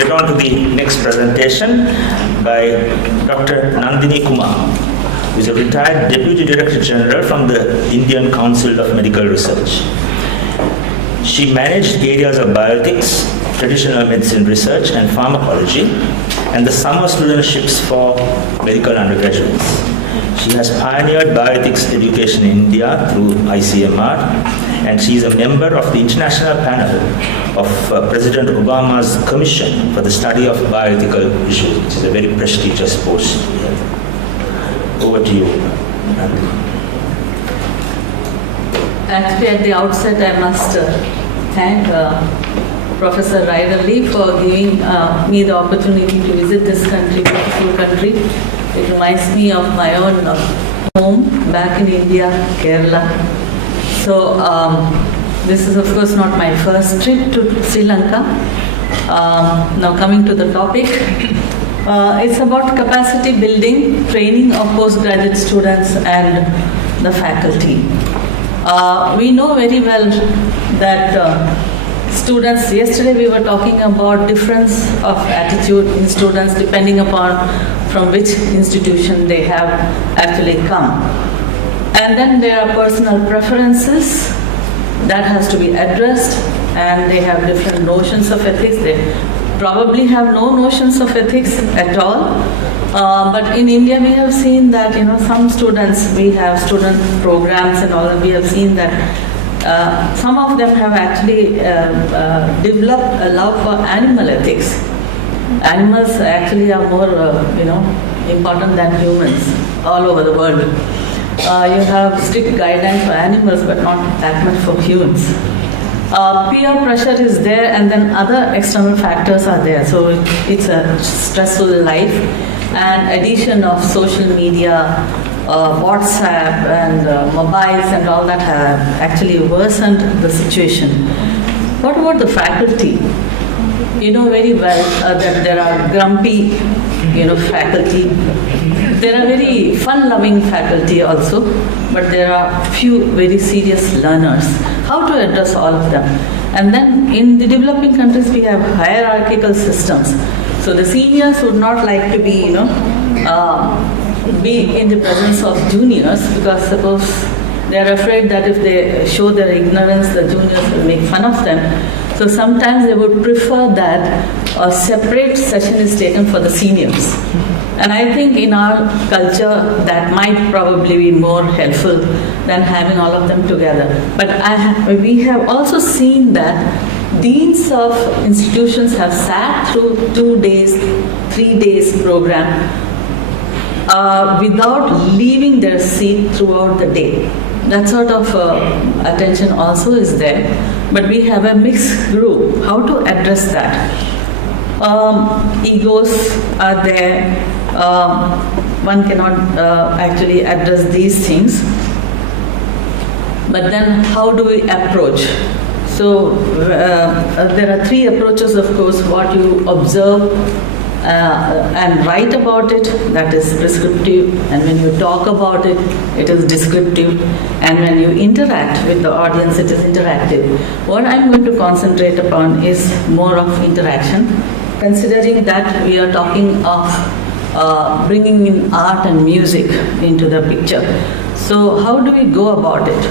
get on to the next presentation by Dr. Nandini Kumar, who is a retired Deputy Director General from the Indian Council of Medical Research. She managed areas of bioethics, traditional medicine research and pharmacology, and the summer studentships for medical undergraduates. She has pioneered bioethics education in India through ICMR, and she is a member of the international panel of President Obama's Commission for the Study of Bioethical Issues, which is a very prestigious post. Over to you, Nandini. Actually, at the outset, I must thank Professor Lee for giving me the opportunity to visit this country, beautiful country. It reminds me of my own home back in India, Kerala. So this is of course not my first trip to Sri Lanka. Now coming to the topic, it's about capacity building, training of postgraduate students and the faculty. We know very well that students, yesterday we were talking about difference of attitude in students depending upon from which institution they have actually come. And then there are personal preferences that has to be addressed, and they have different notions of ethics. They probably have no notions of ethics at all. But in India we have seen that, some students, we have student programs and all, and we have seen that some of them have actually developed a love for animal ethics. Animals actually are more, important than humans all over the world. You have strict guidelines for animals, but not that much for humans. Peer pressure is there, and then other external factors are there. So it's a stressful life, and addition of social media, WhatsApp and mobiles and all that have actually worsened the situation. What about the faculty? You know very well that there are grumpy, faculty. There are very fun-loving faculty also, but there are few very serious learners. How to address all of them? And then in the developing countries, we have hierarchical systems. So the seniors would not like to be, be in the presence of juniors, because suppose they are afraid that if they show their ignorance, the juniors will make fun of them. So sometimes they would prefer that a separate session is taken for the seniors. And I think in our culture that might probably be more helpful than having all of them together. But we have also seen that deans of institutions have sat through 2 days, 3 days program without leaving their seat throughout the day. That sort of attention also is there. But we have a mixed group. How to address that? Egos are there. One cannot actually address these things. But then how do we approach? So there are 3 approaches, of course: what you observe and write about it, that is prescriptive, and when you talk about it, it is descriptive, and when you interact with the audience, it is interactive. What I'm going to concentrate upon is more of interaction, considering that we are talking of bringing in art and music into the picture. So how do we go about it?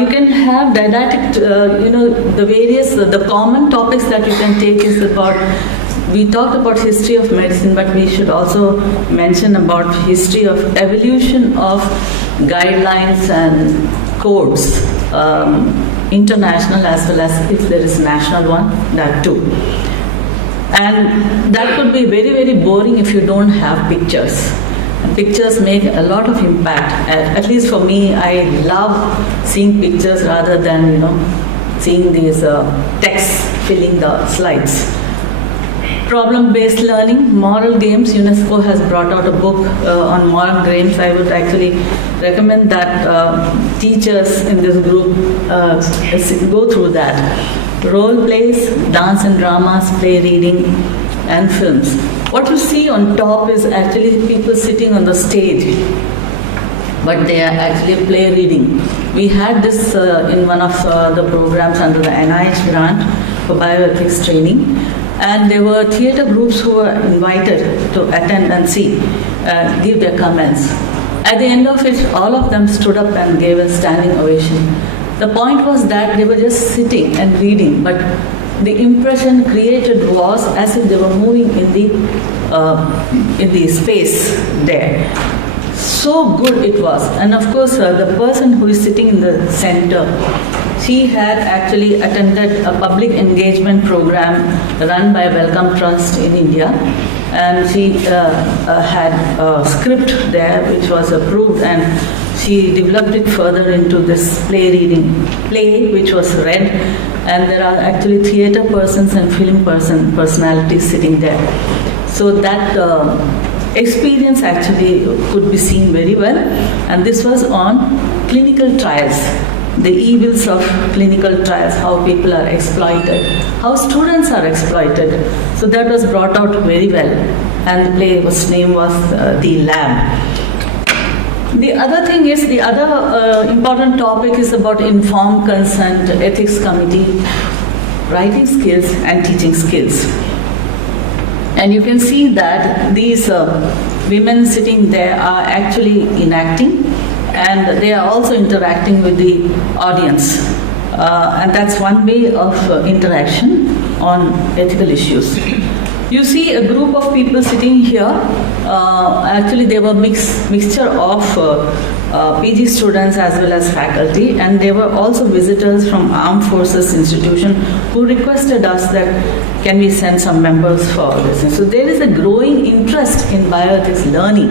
You can have didactic, the common topics that you can take is about, we talked about history of medicine, but we should also mention about history of evolution of guidelines and codes, international as well as if there is national one, that too. And that could be very, very boring if you don't have pictures. Pictures make a lot of impact. At least for me, I love seeing pictures rather than seeing these texts filling the slides. Problem-based learning, moral games. UNESCO has brought out a book on moral games. I would actually recommend that teachers in this group go through that. Role plays, dance and dramas, play reading, and films. What you see on top is actually people sitting on the stage, but they are actually play reading. We had this in one of the programs under the NIH grant for bioethics training. And there were theatre groups who were invited to attend and see, give their comments. At the end of it, all of them stood up and gave a standing ovation. The point was that they were just sitting and reading, but the impression created was as if they were moving in the space there. So good it was. And of course, the person who is sitting in the center, she had actually attended a public engagement program run by Wellcome Trust in India. And she had a script there which was approved, and she developed it further into this play which was read. And there are actually theatre persons and film personalities sitting there. So that experience actually could be seen very well, and this was on clinical trials, the evils of clinical trials, how people are exploited, how students are exploited. So that was brought out very well, and the play name was The Lab. The other thing is, the other important topic is about informed consent, ethics committee, writing skills and teaching skills. And you can see that these women sitting there are actually enacting, and they are also interacting with the audience. And that's one way of interaction on ethical issues. You see a group of people sitting here. Actually, they were mixture of PG students as well as faculty, and they were also visitors from Armed Forces Institution who requested us that can we send some members for this. And so there is a growing interest in bioethics learning,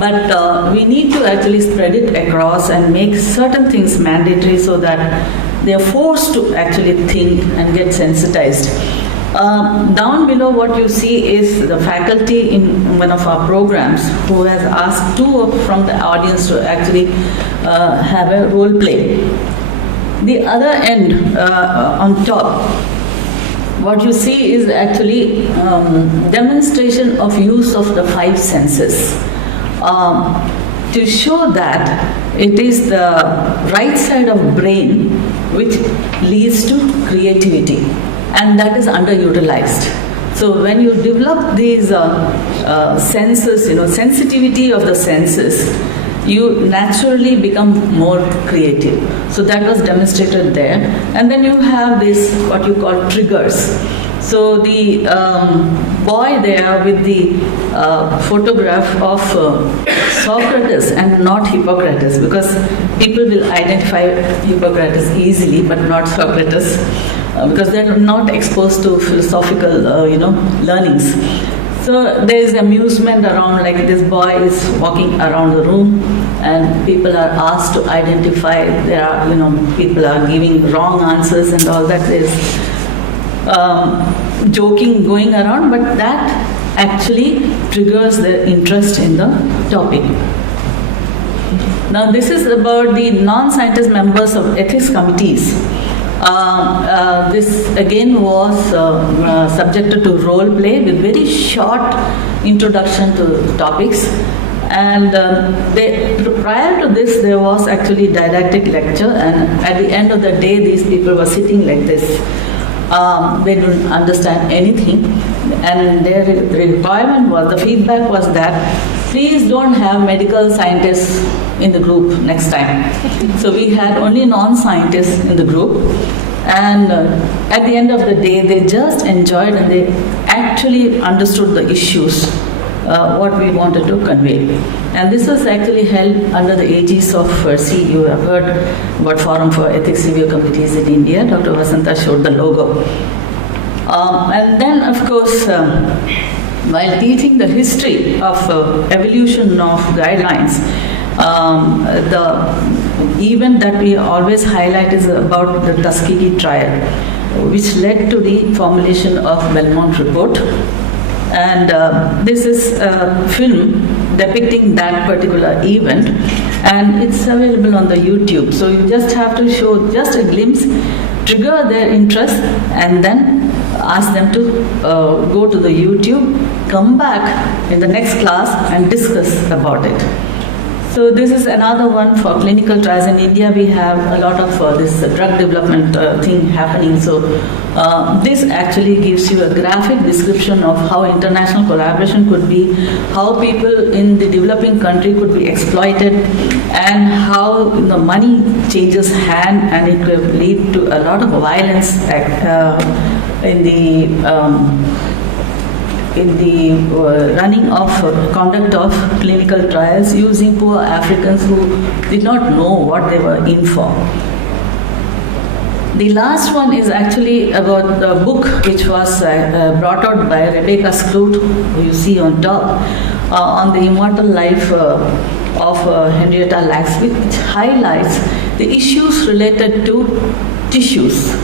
but we need to actually spread it across and make certain things mandatory so that they are forced to actually think and get sensitized. Down below, what you see is the faculty in one of our programs who has asked two from the audience to actually have a role play. The other end, on top, what you see is actually demonstration of use of the five senses to show that it is the right side of brain which leads to creativity. And that is underutilized. So when you develop these senses, sensitivity of the senses, you naturally become more creative. So that was demonstrated there. And then you have this, what you call triggers. So the boy there with the photograph of Socrates and not Hippocrates, because people will identify Hippocrates easily, but not Socrates. Because they're not exposed to philosophical, learnings. So there is amusement around, like this boy is walking around the room, and people are asked to identify. There are, people are giving wrong answers and all that. There's joking going around, but that actually triggers their interest in the topic. Now, this is about the non-scientist members of ethics committees. This again was subjected to role play with very short introduction to topics, and prior to this there was actually didactic lecture, and at the end of the day these people were sitting like this. They didn't understand anything, and their requirement was, the feedback was that please don't have medical scientists in the group next time. So we had only non-scientists in the group, and at the end of the day they just enjoyed and they actually understood the issues, what we wanted to convey. And this was actually held under the aegis of FERCI. You have heard about Forum for Ethics Review Committees in India. Dr. Vasanta showed the logo. And then, of course, while teaching the history of evolution of guidelines, the event that we always highlight is about the Tuskegee trial, which led to the formulation of Belmont Report. And this is a film depicting that particular event, and it's available on the YouTube. So you just have to show just a glimpse, trigger their interest, and then ask them to go to the YouTube, come back in the next class and discuss about it. So this is another one for clinical trials. In India, we have a lot of this drug development thing happening. So this actually gives you a graphic description of how international collaboration could be, how people in the developing country could be exploited, and how the money changes hand and it could lead to a lot of violence in the running of conduct of clinical trials using poor Africans who did not know what they were in for. The last one is actually about a book which was brought out by Rebecca Skloot, who you see on top, on the immortal life of Henrietta Lacks, which highlights the issues related to tissues.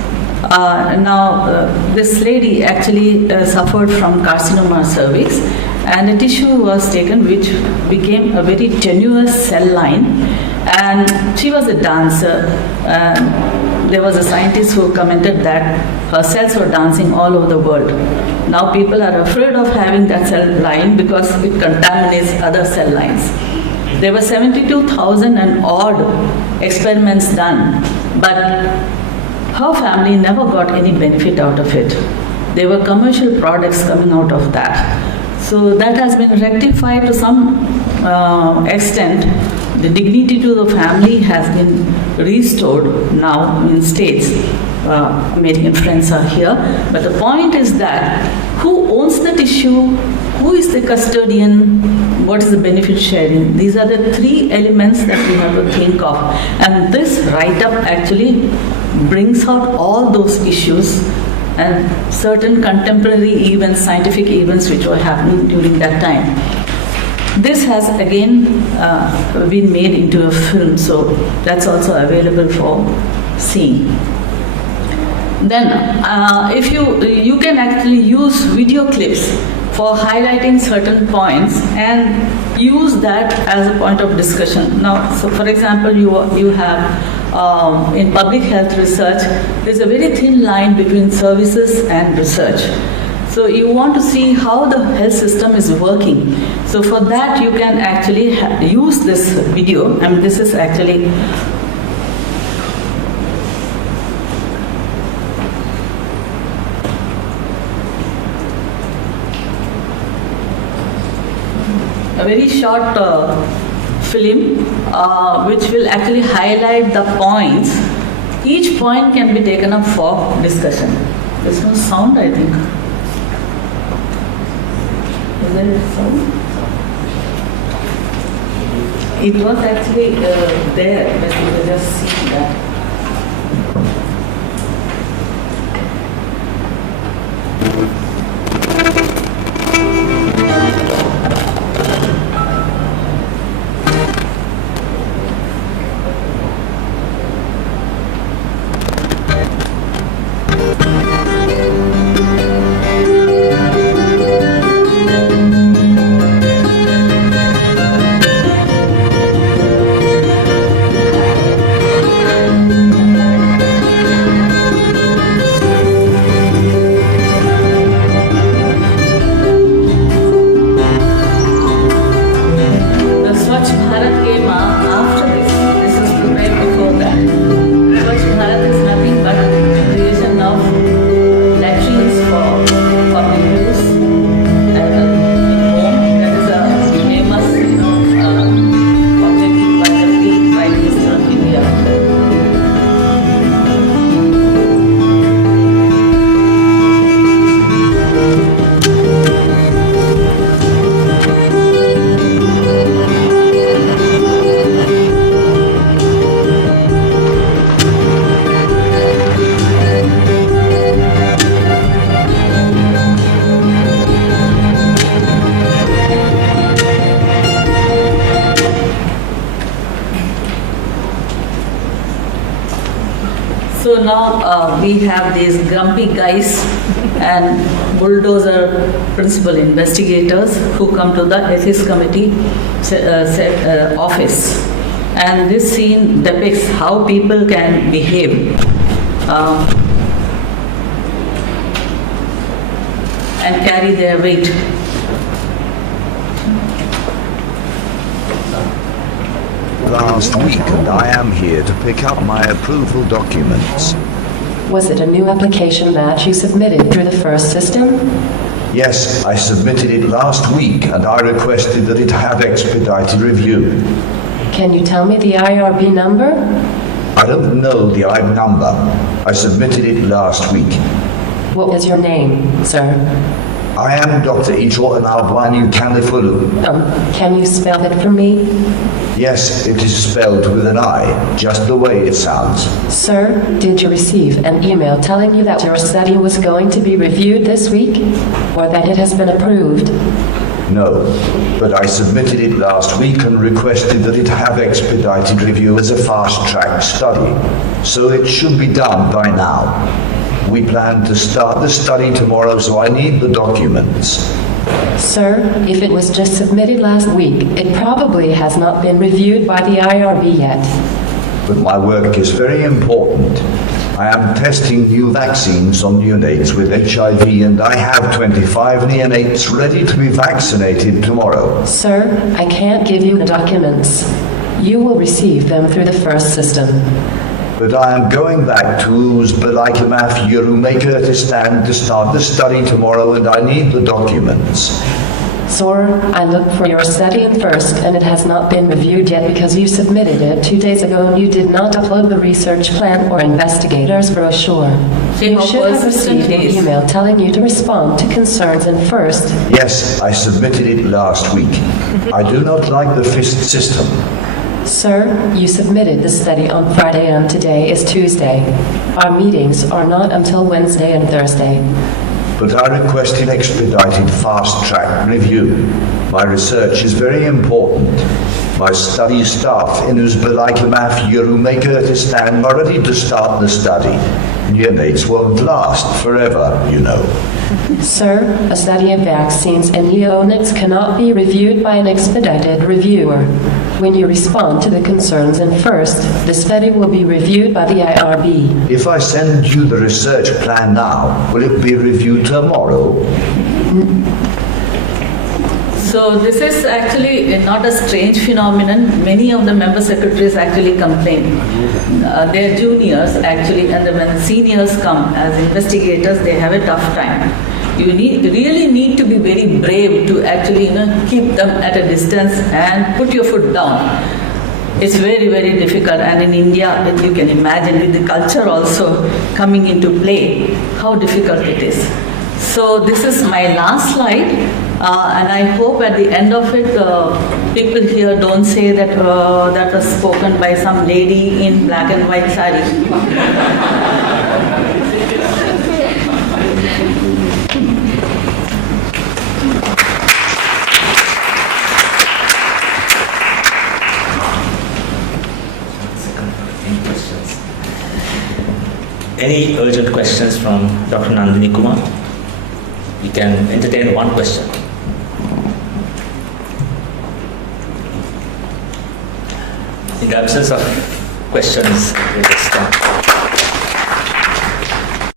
This lady actually suffered from carcinoma cervix, and a tissue was taken which became a very tenuous cell line, and she was a dancer. There was a scientist who commented that her cells were dancing all over the world. Now people are afraid of having that cell line because it contaminates other cell lines. There were 72,000 and odd experiments done, but her family never got any benefit out of it. There were commercial products coming out of that. So that has been rectified to some extent. The dignity to the family has been restored now in States. American friends are here. But the point is that who owns the tissue? Who is the custodian? What is the benefit sharing? These are the three elements that we have to think of. And this write-up actually brings out all those issues and certain contemporary events, scientific events which were happening during that time. This has again been made into a film, so that's also available for seeing. Then, if you can actually use video clips for highlighting certain points and use that as a point of discussion. Now, so for example, you have in public health research, there's a very thin line between services and research. So you want to see how the health system is working. So for that, you can actually use this video. I mean, this is actually a very short film which will actually highlight the points. Each point can be taken up for discussion. There's no sound, I think. Is there a sound? It was actually there, but you could just see that. So now we have these grumpy guys and bulldozer principal investigators who come to the ethics committee office. And this scene depicts how people can behave and carry their weight. last week and I am here to pick up my approval documents. Was it a new application that you submitted through the first system? Yes, I submitted it last week and I requested that it have expedited review. Can you tell me the IRB number? I don't know the IB number. I submitted it last week. What is your name, sir? I am Dr. Ito Anabwani Kanifulu. Can you spell it for me? Yes, it is spelled with an I, just the way it sounds. Sir, did you receive an email telling you that your study was going to be reviewed this week? Or that it has been approved? No, but I submitted it last week and requested that it have expedited review as a fast-track study, so it should be done by now. We plan to start the study tomorrow, so I need the documents. Sir, if it was just submitted last week, it probably has not been reviewed by the IRB yet. But my work is very important. I am testing new vaccines on neonates with HIV and I have 25 neonates ready to be vaccinated tomorrow. Sir, I can't give you the documents. You will receive them through the first system. But I am going back to Uzbekistan, Kyrgyzstan to start the study tomorrow and I need the documents. Sir, I looked for your study in first and it has not been reviewed yet because you submitted it 2 days ago and you did not upload the research plan or investigator's brochure. You should have received an email telling you to respond to concerns in first. Yes, I submitted it last week. I do not like the FIST system. Sir, you submitted the study on Friday and today is Tuesday. Our meetings are not until Wednesday and Thursday. But I requested expedited fast-track review. My research is very important. My study staff in Uzbekistan, Kyrgyzstan are ready to start the study. Neonates won't last forever, you know. Sir, a study of vaccines in neonates cannot be reviewed by an expedited reviewer. When you respond to the concerns in first, the study will be reviewed by the IRB. If I send you the research plan now, will it be reviewed tomorrow? So this is actually not a strange phenomenon. Many of the member secretaries actually complain. Their juniors actually, and when seniors come as investigators, they have a tough time. You really need to be very brave to actually keep them at a distance and put your foot down. It's very, very difficult, and in India, you can imagine with the culture also coming into play, how difficult it is. So this is my last slide, and I hope at the end of it, people here don't say that that was spoken by some lady in black and white sari. Any urgent questions from Dr. Nandini Kumar? We can entertain one question. In the absence of questions, let us start.